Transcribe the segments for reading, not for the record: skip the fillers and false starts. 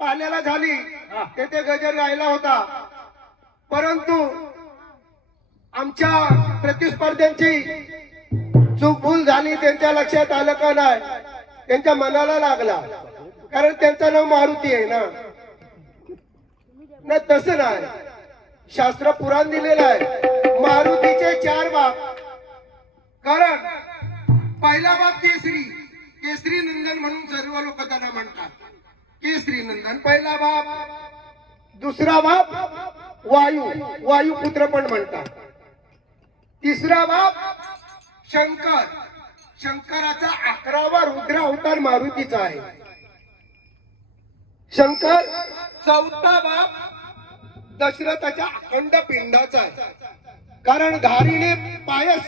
पाण्याला झाली तेथे गजर गायला होता, परंतु आमच्या प्रतिस्पर्ध्यांची चूक भूल झाली, त्यांच्या लक्षात आलं का नाही, त्यांच्या मनाला लागला, कारण त्यांचं नाव मारुती आहे ना. तसं नाही, शास्त्र पुराण दिलेलं आहे मारुतीचे 4 बाप. कारण पहिला बाप केसरी नंदन म्हणून सर्व लोक त्यांना म्हणतात. केसरी नंदन पहिला बाप. दुसरा बाप वायुपुत्र पण म्हणतात. तिसरा बाप शंकराचा 11वा रुद्र अवतार मारुतीचा आहे शंकर. चौथा बाप दशरथाच्या अखंड पिंडाचा आहे, कारण घारीने पायस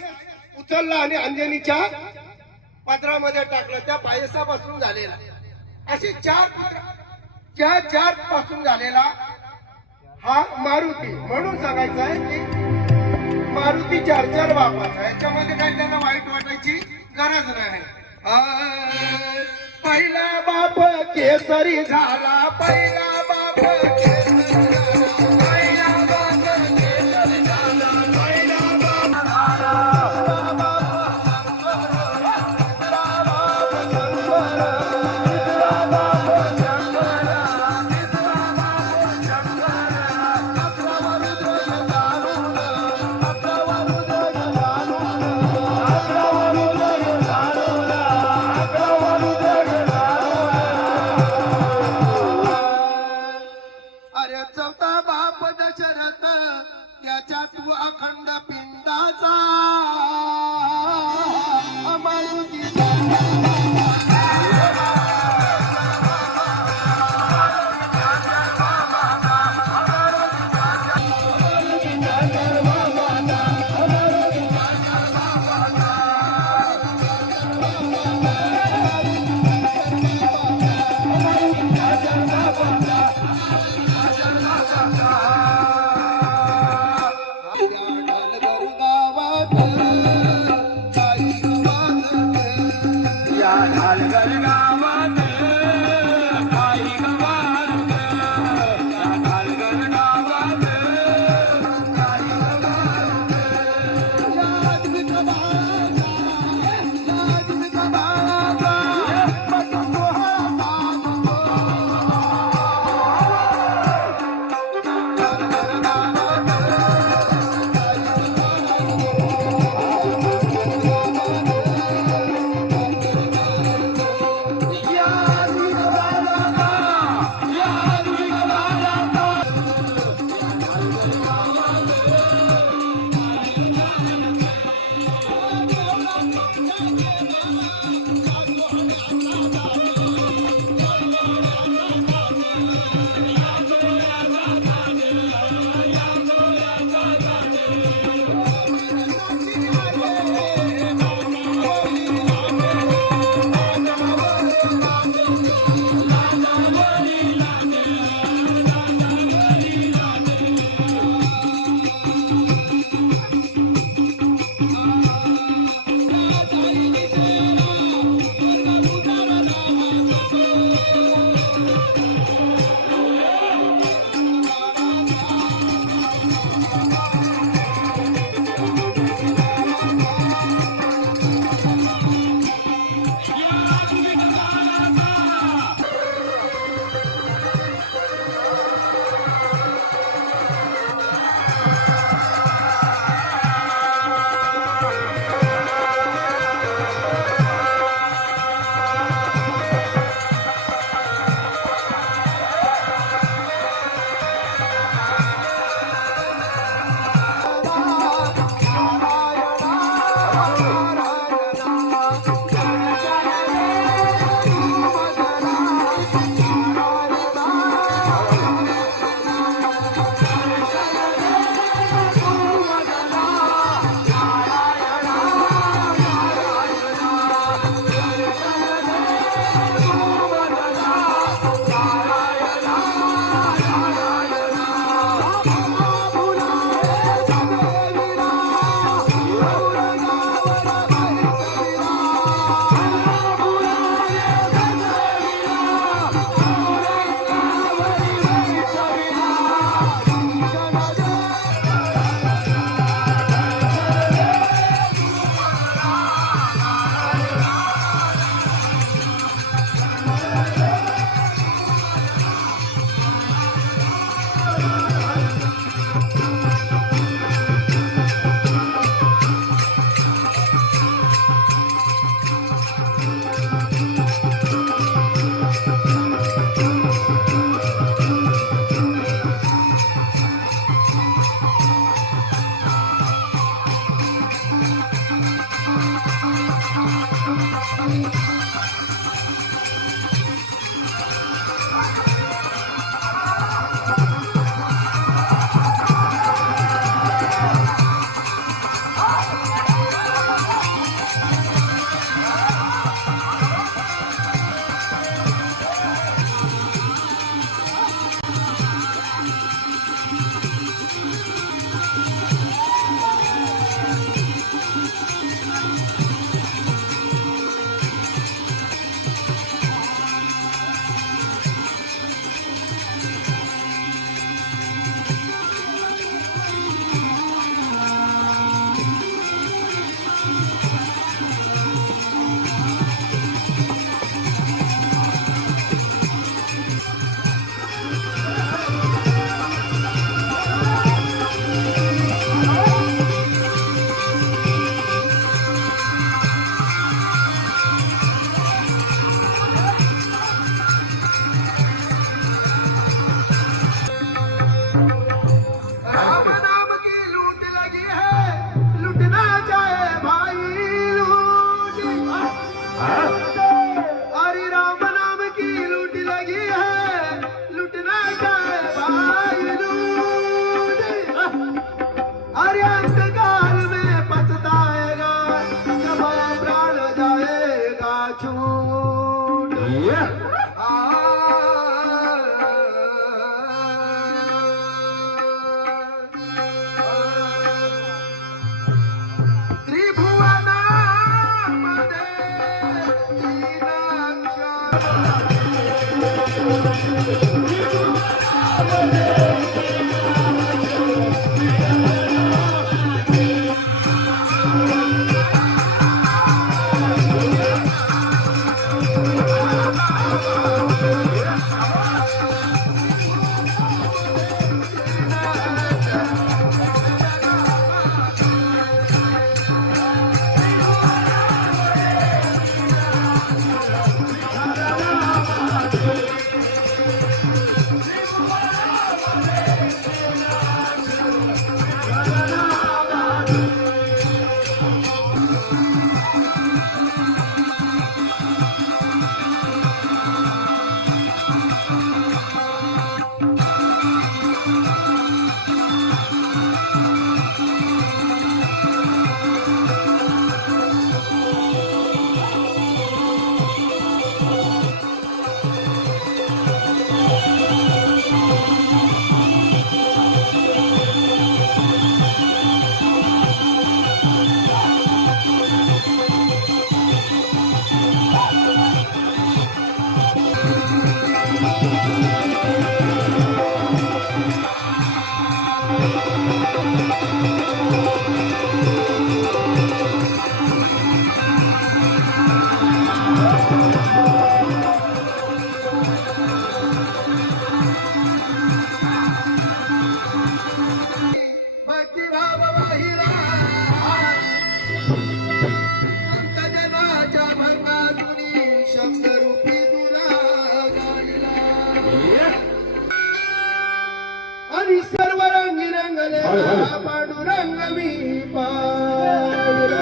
उचलला आणि अंजनीच्या पदरामध्ये टाकलं, त्या पायसापासून झालेला. असे 4 पुत्र, ज्या 4 पासून झालेला हा मारुती. म्हणून सांगायचं आहे की मारुती 4 बापाचा आहे. याच्यामध्ये काय त्यांना वाईट वाटायची गरज नाही. पहिला बाप केसरी झाला, पहिला बाप केसरी झाला, पहिला बाप केसरी झाला, पहिला बाप आणि सर्व रंगी रंगले पांडुरंग मी पाहिला.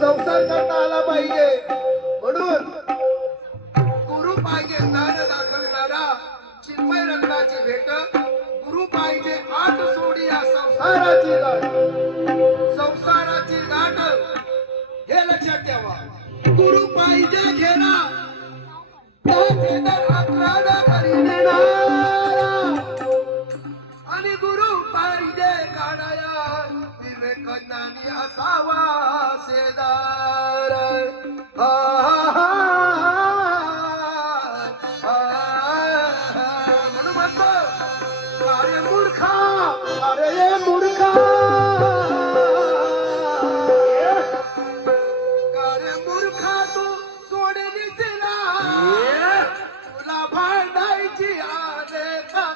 संसार करता आला पाहिजे म्हणून गुरु पाहिजे ज्ञान दाखविणारा चिन्मय रत्नाची भेट. गुरु पाहिजे आठ सोडी या संसाराची गाठ. संसाराची गाठ हे लक्षात ठेवा. गुरु पाहिजे घेणा त्याचे तर 11 करी देणारा. आणि गुरु पाहिजे काढाया विवेकज्ञानी असावा सेदार. म्हणून म्हणतो अरे मूर्खा, अरे मूर्खा, अरे मूर्खा तू सोडली तिला तुला भांडायची आले का.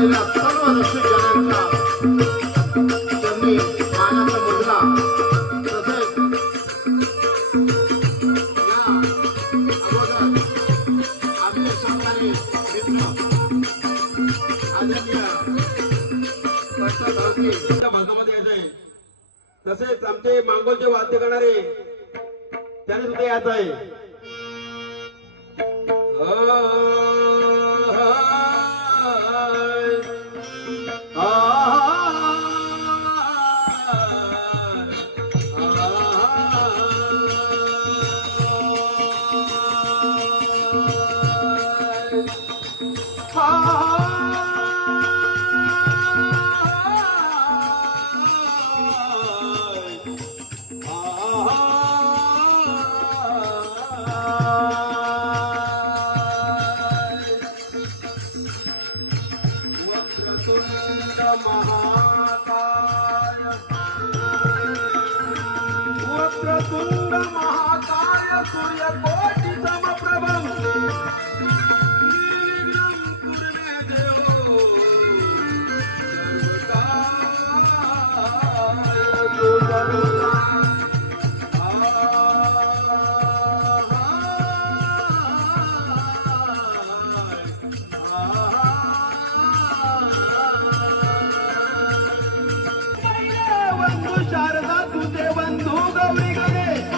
आलेल्या सर्व रसिकजनांच्या चरणी मानाचा मुद्रा तसेच या अगोदर आमचे सहकारी मित्र आदरणीय प्रसाद धावके त्या भागामध्ये यायचंय. तसेच आमचे मांगोलचे वाद्य करणारे त्याने सुद्धा यायचं आहे. वक्रतुंड महाकाय सूर्यकोटि समप्रभं निर्विघ्नं कुरु मे देवो बंधू शारदा तुझे बंधू गौरी गणेश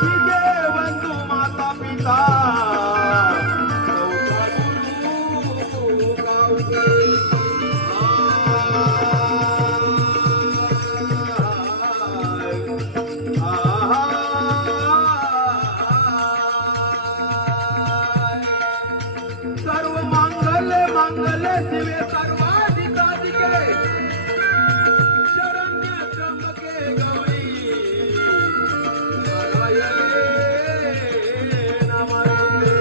तुझे बंधू माता पिता चौथा गुरु गावचे. सर्व मांगल्य मांगल्य शिवे सर्वाधिकाधिके शरण्य त्र्यंबके गौरी नारायणे नमस्ते.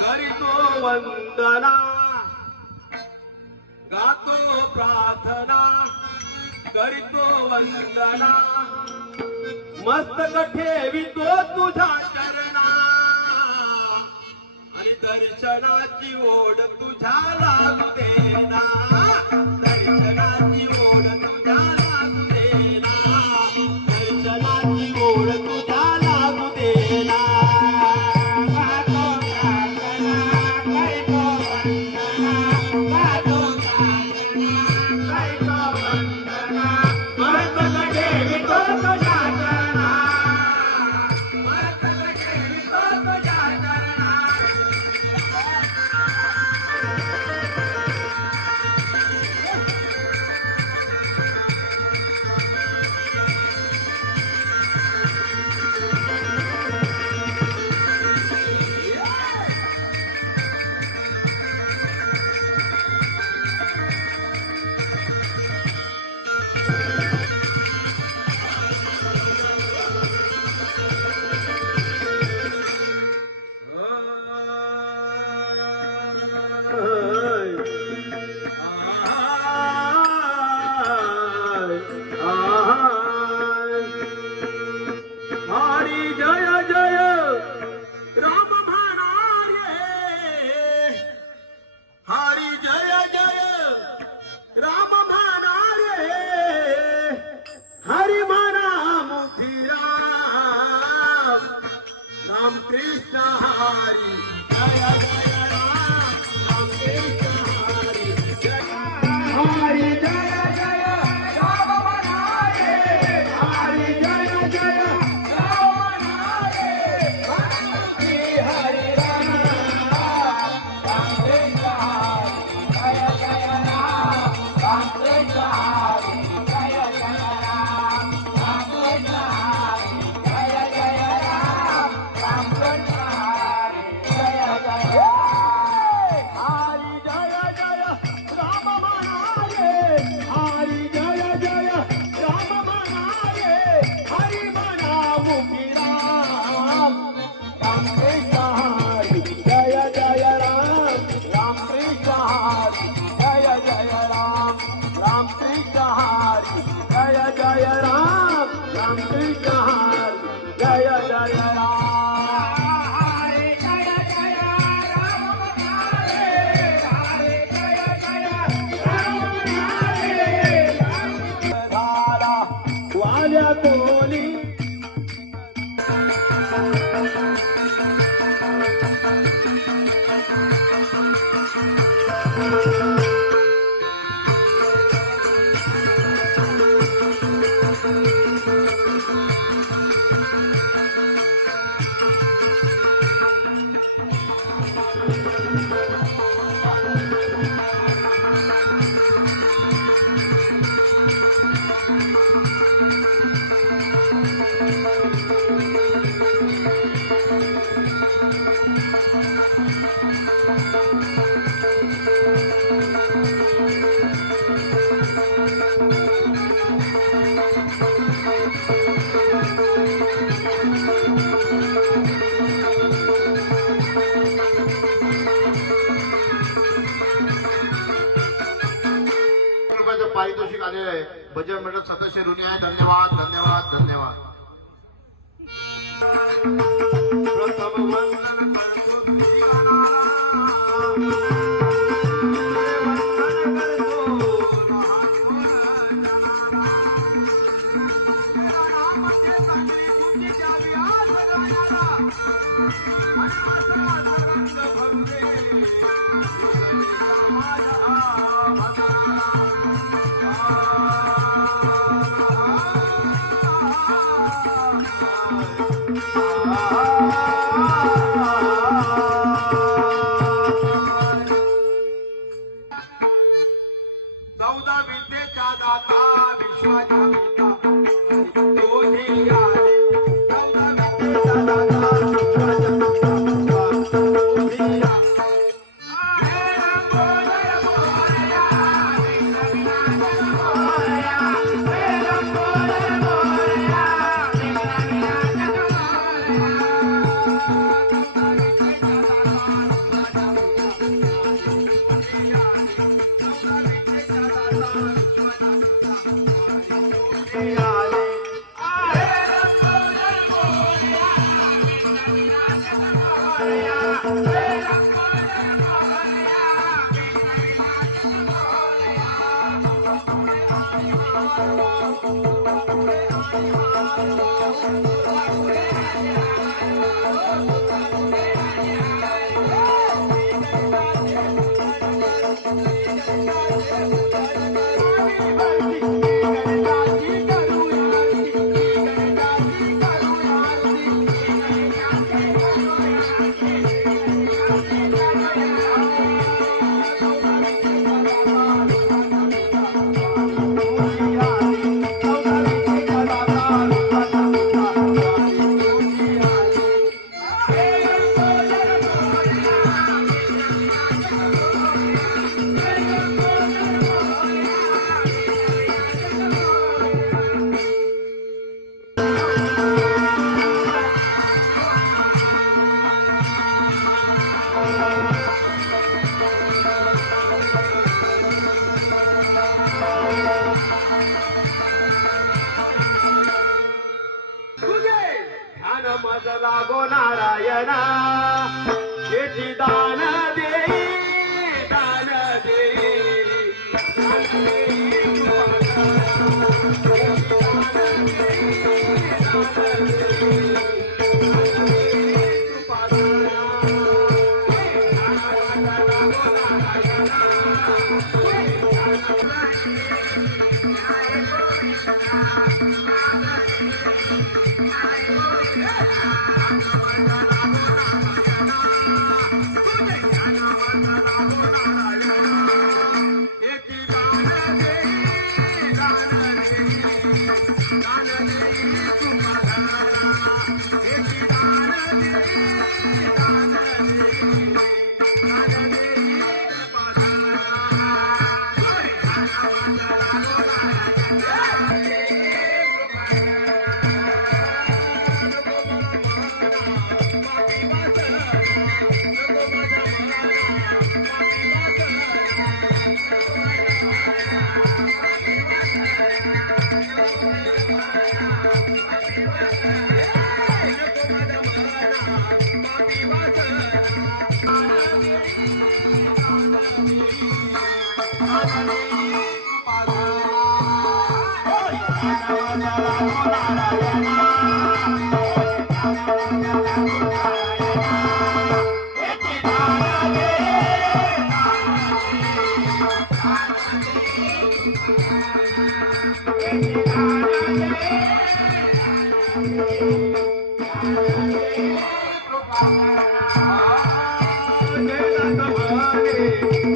करितो वंदना गातो प्रार्थना करितो वंदना मस्तक ठेवितो तुझ्या चरणा आणि दर्शनाची ओढ तुझ्या लागू देना. दर्शनाची ओढ तुझ्या लागू देना. दर्शनाची ओढ तुझ्या लागू देना. गातो प्रार्थना, गातो वंदना, गातो प्रार्थना, गातो वंदना. मस्तक ठेवितो तुझ्या चरणा. मस्तक ठेवितो तुझ्या चरणा. हरी जय जय राम म्हणा रे. हरी जय जय राम म्हणा रे. हरी म्हणा मुखी राम. राम कृष्ण हरी जय जय राम. राम कृष्ण हरी जय. हरी जय जय राम म्हणा रे. हरी जय जय राम म्हणा रे. मुखी हरी राम. राम कृष्ण हरी जय जय राम. राम कृष्ण हरी जय जय राम. राम कृष्ण हरी जय जय राम. राम कृष्ण हरी जय जय हरी जय जय राम म्हणा रे. हरी जय जय राम म्हणा रे. हरी म्हणा मुखी राम. राम कृष्ण हरी जय जय राम. राम कृष्ण रुपयाचं पारितोषिक आलेलं आहे. भजन मंडळ सदस्य ऋणी आहे. धन्यवाद धन्यवाद धन्यवाद. प्रथम वंदन करतो श्रीगणाला. वंदन करतो लहानपण जनाला. नामाचे चांगली बुद्धी द्यावी आज गाण्याला. मनाचा रंग भरले माझ्या भजनाला. चौदा विद्येचा दाता विश्वाचा पिता तोही आहे. चौदा विद्येचा दाता विश्वाचा पिता तोही आहे. लागो नारायणा येची दान देई दान देई दान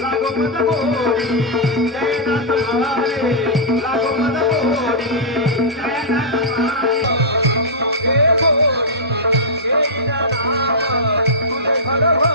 लागो मद गोडी जयनाथ महारे लागो मद गोडी जयनाथ महारे हे गोडी घेईन नाम तुझे घडभरी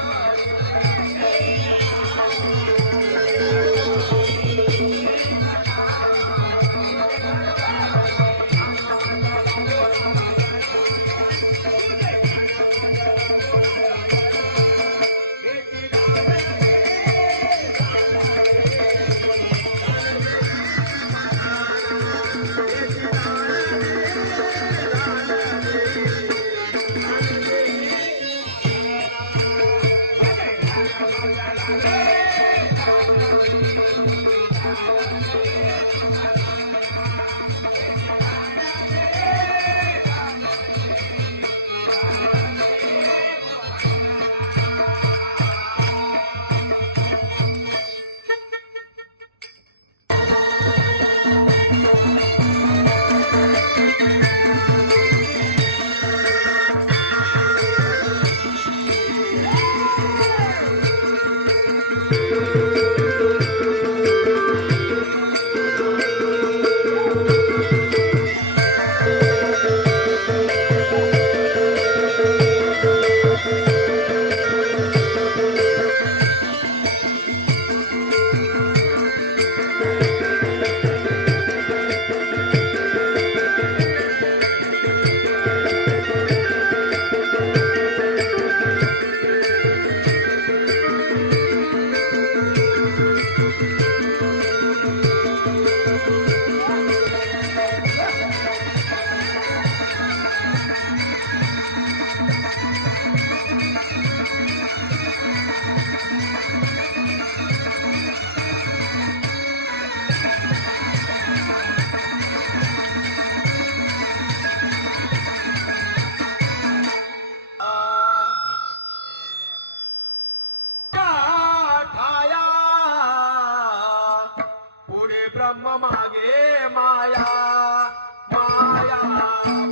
ठाया पुढे ब्रह्म मागे माया माया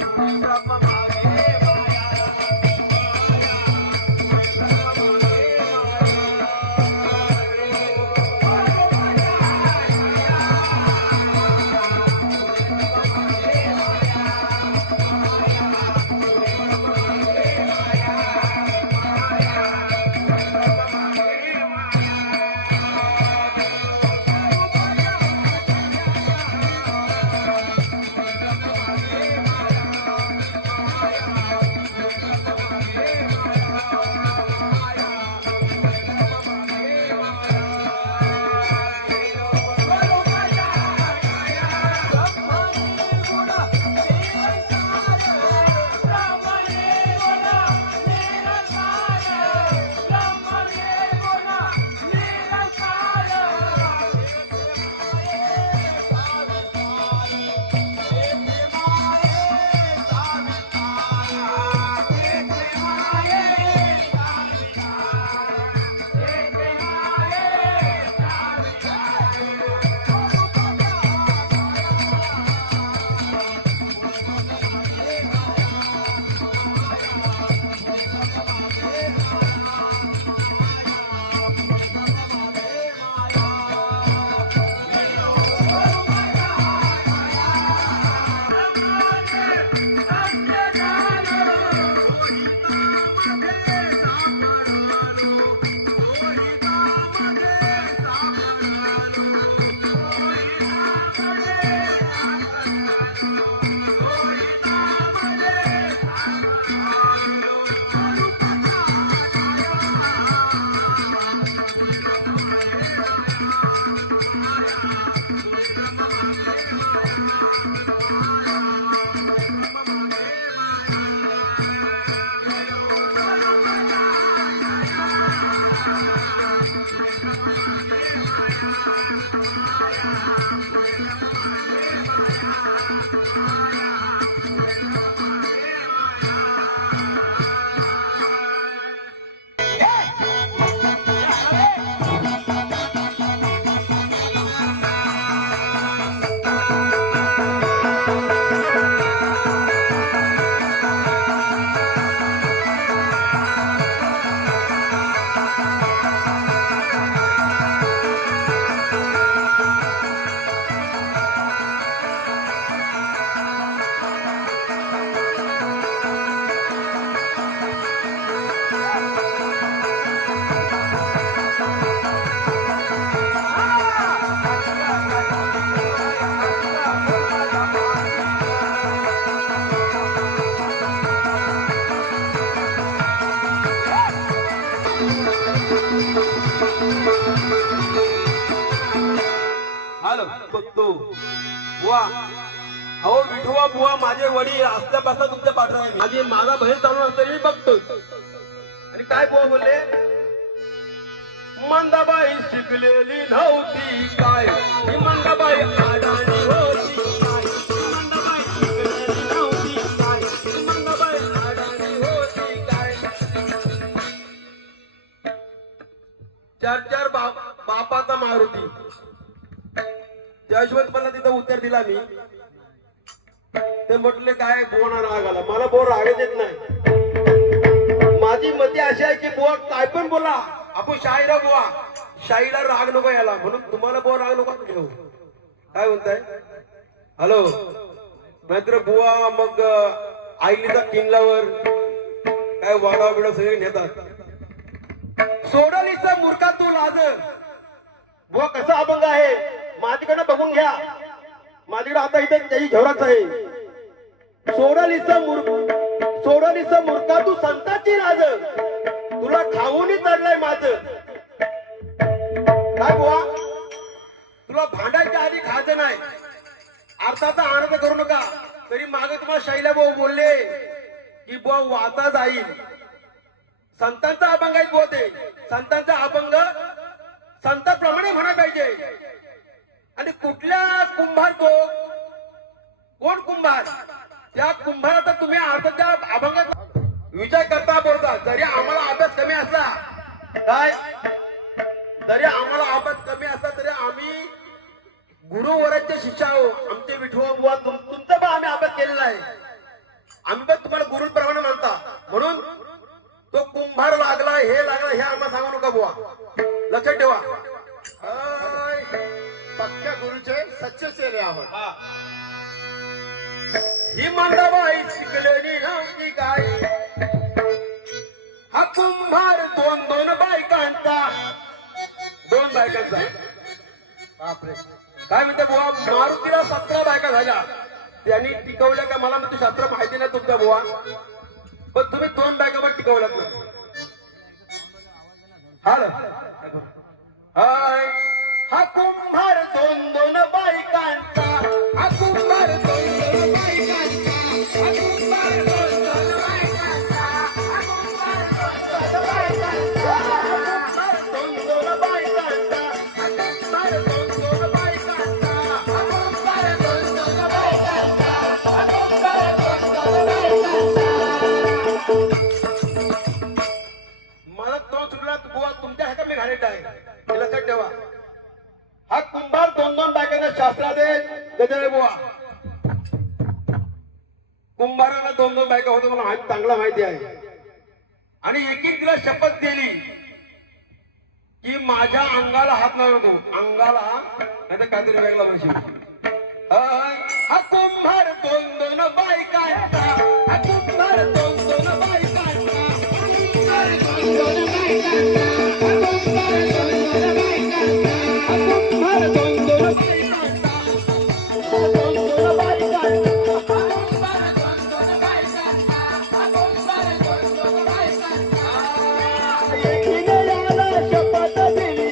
पुढे ब्रह्म मागे माया पुढे ब्रह्म मागे बघतो बुवा. अहो विठोबा बुवा माझे वडील असल्यापासून तुमच्या पाठराय माझी माझा बहीण चालू तरी बघतो. आणि काय बुवा बोलले, मंदाबाई शिकलेली नव्हती काय, ही मंदाबाई अडाणी होती काय, मंदाबाई शिकलेली नव्हती काय, ही मंदाबाई अडाणी होती काय. चार चार बापाचा मारुती. त्याशिवाय मला तिथं उत्तर दिला मी. ते म्हटले काय बुवाना राग आला. मला बुवा राग येत नाही. माझी मती अशी आहे की बुवा काय पण बोला, आपण शाहीला बुवा, शाहीला राग नको याला, म्हणून तुम्हाला बुवा राग नको घेऊ. काय म्हणताय? हॅलो, नाहीतर बुवा मग आईलीचा किल्ल्यावर काय वाडा बिडा सगळे नेतात. सोडलीचा मूर्खा तू लाज. बुवा कसा अभंग आहे माझ्याकडनं बघून घ्या. माझ्याकडे आता इथे त्याची झवराच आहे. सोडलीचा मूर्खा तू संताची लाज, तुला खाऊनही चढलाय माझ. काय बुवा, तुला भांडायच्या आधी खायचं नाही, अर्थाचा आनंद करू नका. तरी मागे तुम्हाला शैला भाऊ बोलले की बुवा वाचा जाईल. संतांचा अभंग आहे बुवा. ते संतांचा अभंग संतांप्रमाणे म्हणा पाहिजे. आणि कुठल्या कुंभार कोण कुंभार, त्या कुंभाराचा तुम्ही अर्थाच्या अभंगात विचार करता बोलता. जरी आम्हाला अभ्यास कमी असला, काय जरी आम्हाला अभ्यास कमी असला तरी आम्ही गुरुवरांचे शिष्य आहो. आमचे विठोबा बुवा तुमचा पण आम्ही अभ्यास केलेला आहे. आम्ही पण तुम्हाला गुरुप्रमाणे मानता. म्हणून तो कुंभार लागला हे लागला हे आम्हाला सांगू नका बुवा. लक्षात ठेवा. पक्क्या गुरुचे सच्चे चेहरे आहोत. ही मंदाबाई शिकलेली नव्हती काय, हा कुंभार दोन बायकांचा. दोन बायकांचा. बापरे, काय म्हणते बुवा, मारुतीला 17 बायका झाल्या. त्यांनी टिकवल्या का मला म्हणते शास्त्र माहिती नाही तुमच्या बुवा, पण तुम्ही 2 बायका पण टिकवल्यात ना. हाय, हा कुंभार दोन बायकांचा, हा कुंभार दोन बायकांचा, हा कुंभार दोन बायकांचा, हा कुंभार दोन बायकांचा, हा कुंभार दोन बायकांचा, हा कुंभार दोन बायकांचा, हा कुंभार दोन बायकांचा, हा कुंभार मला तो चुकला बुवा, तुमच्या हातात मी घालेट आहे हे लक्षात ठेवा. हा कुंभार दोन बायकांना शास्त्रादे गजळे बुवा. कुंभाराला 2 बायका होतं मला चांगला माहिती आहे. आणि एकीन तिला शपथ दिली की माझ्या अंगाला हात लावू नको. अंगाला नाही तर काहीतरी वेगळा म्हणशील. हा कुंभार दोन बायकांचा, हा कुंभार दोन बायकांचा, शपथ दिली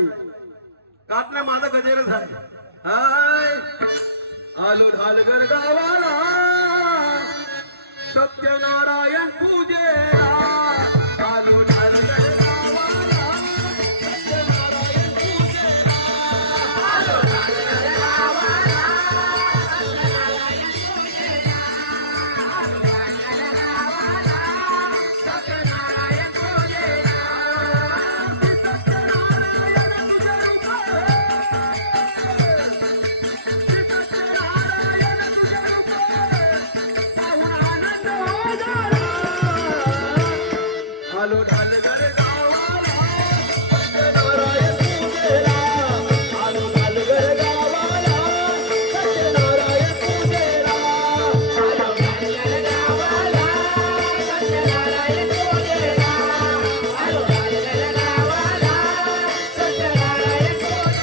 नाही कात नाही माझा गजेरच आहे हाय आलो ढालगर गावाला सत्यनारायण पूजेला आलो ढालगर गावाला सत्यनारायण पूजेला आलो ढालगर गावाला सत्यनारायण पूजेला आलो ढालगर गावाला सत्यनारायण पूजेला आलो ढालगर गावाला सत्यनारायण पूजेला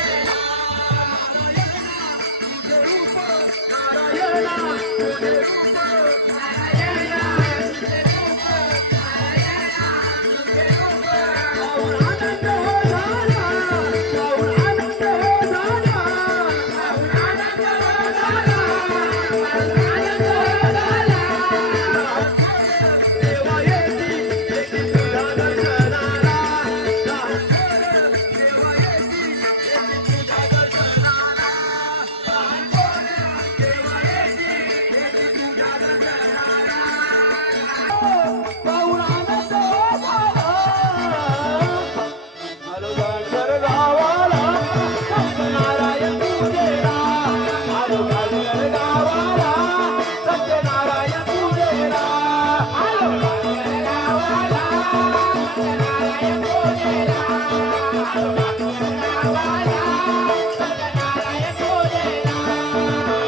आलो ढालगर गावाला सत्यनारायण पूजेला आलो ढालगर गावाला सत्यनारायण पूजेला आलो ढालगर गावाला सत्यनारायण पूजेला तुझे रूप नारायणा तुझे रूप नारायणा तुझे रूप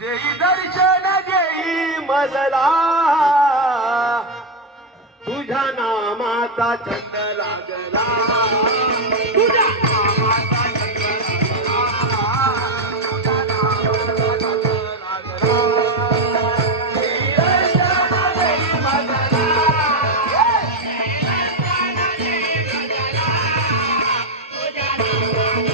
देई दर्शन देई मजला तुझ्या नामाचा छंद लागला तुझ्या नामाचा छंद लागला तुझ्या नामाचा छंद लागला देई दर्शन देई मजला देई दर्शन देई मजला तुझ्या नामाचा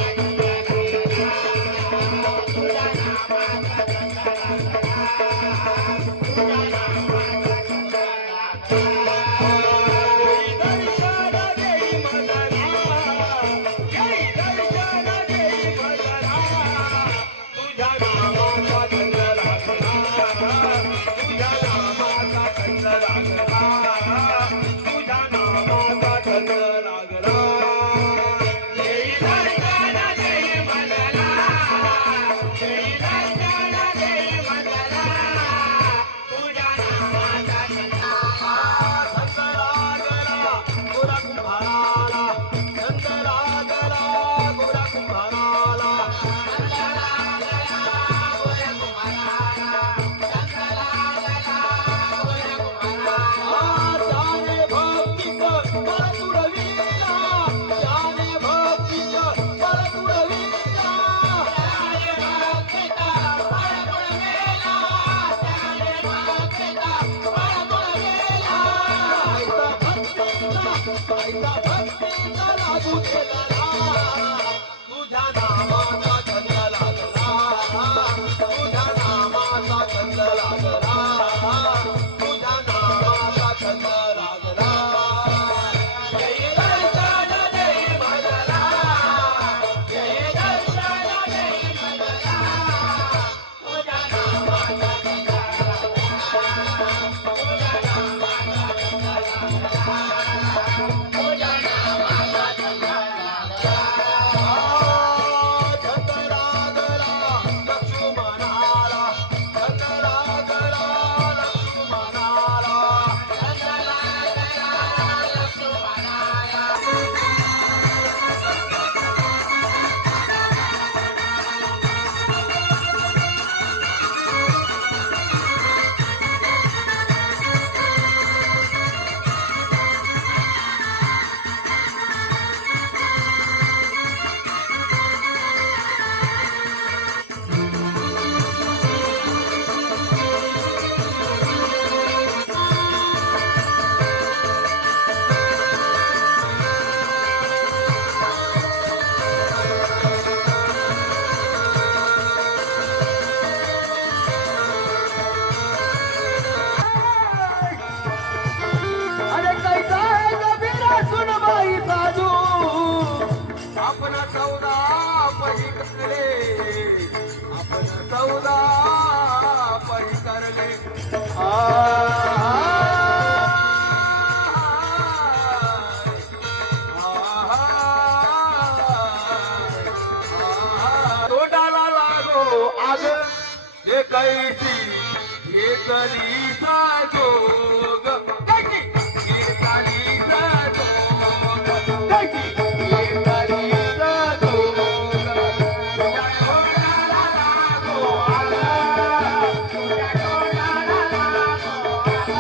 आईचा भक्तीचा लागू दे गळा, तुझ्या नामाचा छंद लागला, तुझ्या नामाचा छंद लागला, तुझ्या नामाचा छंद लागला. जय दर्शन जय भजला, जय दर्शन जय भजला, तुझ्या नामाचा छंद अरे कैसा है कबीरा सुन बाई साधू, आपण सौदा पलीकडे, आपण सौदा पलीकडे. तोडाला लागो आग हे कैसी घेतली जोग, कैसी घेतली जोग, कैसी घेतली जोग. तुझ्या तोडाला लागो आग, तुझ्या तोडाला लागो आग,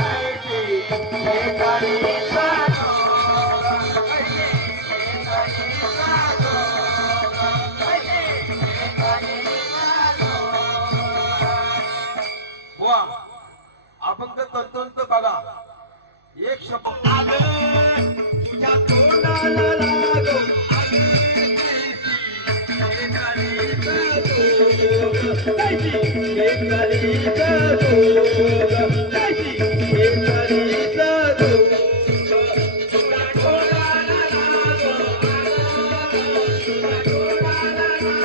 कैसी घेतली जोग, कैसी घेतली वा अभंग तंतोंत बघा एक शब्द आग तुझ्या तोंडाला लागो आग, कैसी घेतलीचा जोग, कैसी घेतलीचा जोग. तुझ्या तोंडाला लागो आग, तुझ्या तोंडाला लागो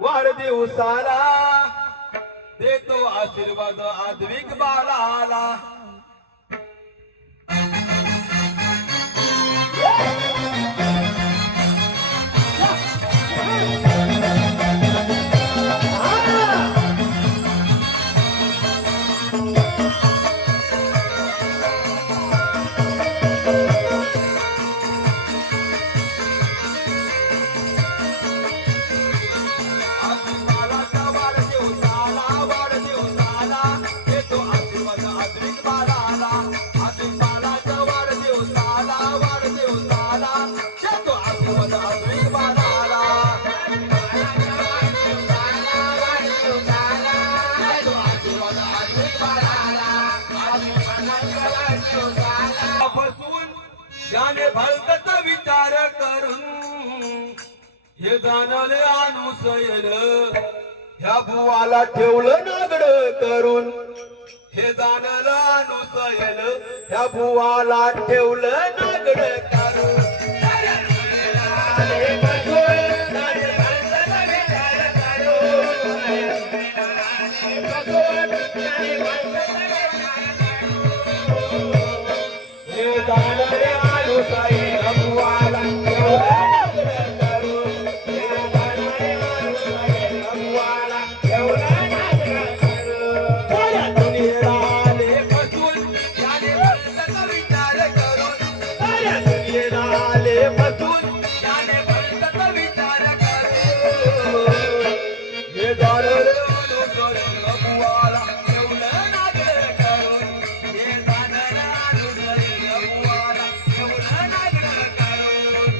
वाढदिवसाला देतो आशीर्वाद आद्विक बाळाला. ज्याने भलतच विचार करून हे जाणले अनुसयन ह्या बुवाला ठेवलं नागड करून. हे जाणलं अनुसयन ह्या बुवाला ठेवलं नागड करून. हे जाणले अनुसयन बुवाला ठेवलं नागड करून. हे जाणले अनुसयन बुवाला ठेवलं नागड करून. साऱ्या दुनियेला आले फसून त्याने भलतच विचार करून. साऱ्या दुनियेला आले फसून त्याने भलतच विचार करून. हे जाणले अनुसयन बुवाला ठेवलं नागड करून. हे जाणले अनुसयन बुवाला ठेवलं नागड करून.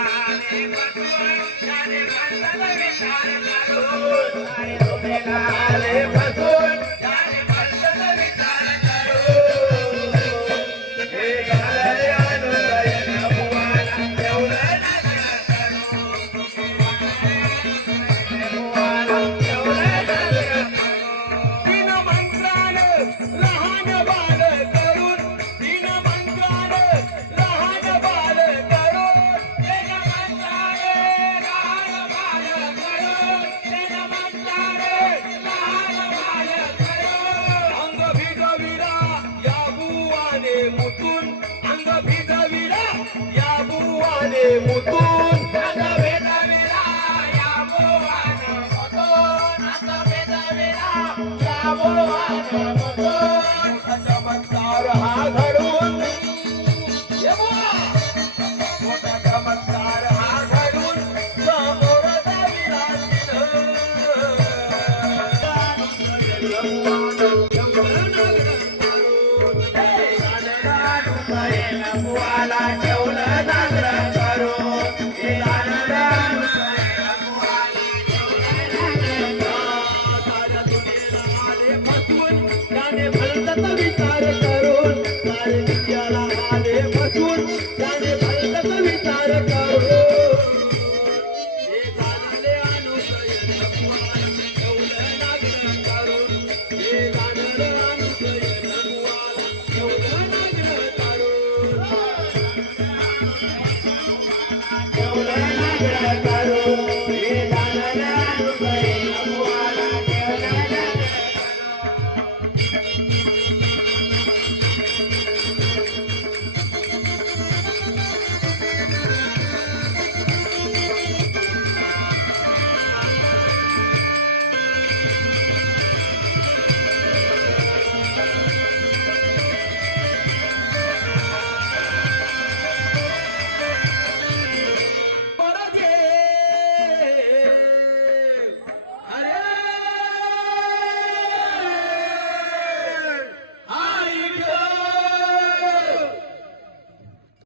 आले फसून त्याने भलतच विचार करून. हे जाणले अनुसयन बुवाला ठेवलं नागड करून. बुवाला ठेवलं नागड करून. बिन मंत्रानं लहान बाळ करून. बिन मंत्रानं लहान बाळ करून. बिन मंत्राने लहान बाळ करून. बिन मंत्राने लहान बाळ करून. अंग भिजविला या बुवाने मुतून. अंग भिजविला या बुवाने मुतून. अंग भिजविला या बुवाने मुतून. अंग भिजविला या बुवाने मुतून. चमत्कार हा घडून. ये बुवा, मोठा चमत्कार हा घडून समोर जाविला बुवाला ठेवलं नागड करून. हे जाणलं अनुसयन बुवाला ठेवलं नागड करून. साऱ्या दुनियेला आले फसून त्याने भलतच विचार करून. साऱ्या दुनियेला आले फसून त्याने भलतच विचार करून. हे जाणले